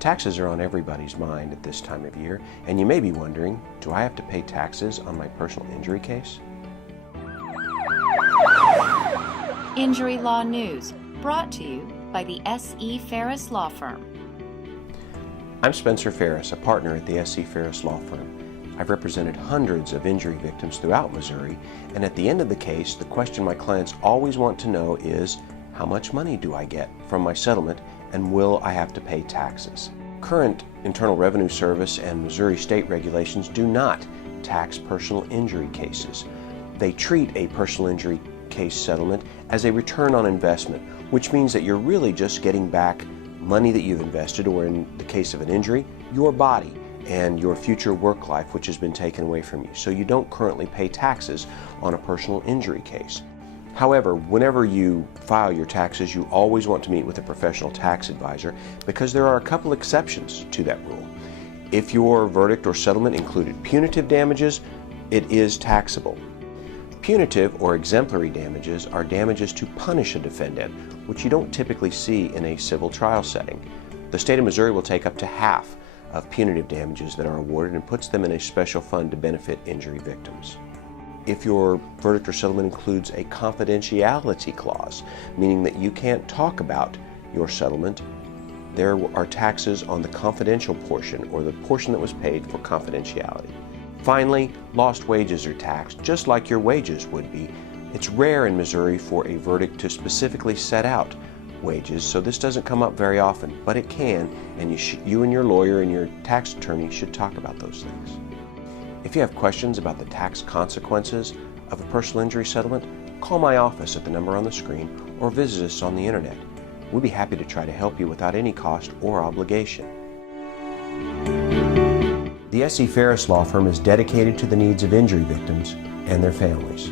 Taxes are on everybody's mind at this time of year, and you may be wondering, do I have to pay taxes on my personal injury case? Injury Law News, brought to you by the S.E. Farris Law Firm. I'm Spencer Farris, a partner at the S.E. Farris Law Firm. I've represented hundreds of injury victims throughout Missouri, and at the end of the case, the question my clients always want to know is, how much money do I get from my settlement, and will I have to pay taxes? Current Internal Revenue Service and Missouri state regulations do not tax personal injury cases. They treat a personal injury case settlement as a return on investment, which means that you're really just getting back money that you've invested, or in the case of an injury, your body and your future work life, which has been taken away from you. So you don't currently pay taxes on a personal injury case. However, whenever you file your taxes, you always want to meet with a professional tax advisor, because there are a couple exceptions to that rule. If your verdict or settlement included punitive damages, it is taxable. Punitive or exemplary damages are damages to punish a defendant, which you don't typically see in a civil trial setting. The state of Missouri will take up to half of punitive damages that are awarded and puts them in a special fund to benefit injury victims. If your verdict or settlement includes a confidentiality clause, meaning that you can't talk about your settlement, there are taxes on the confidential portion, or the portion that was paid for confidentiality. Finally, lost wages are taxed, just like your wages would be. It's rare in Missouri for a verdict to specifically set out wages, so this doesn't come up very often, but it can, and you and your lawyer and your tax attorney should talk about those things. If you have questions about the tax consequences of a personal injury settlement, call my office at the number on the screen or visit us on the internet. We'll be happy to try to help you without any cost or obligation. The S.E. Farris Law Firm is dedicated to the needs of injury victims and their families.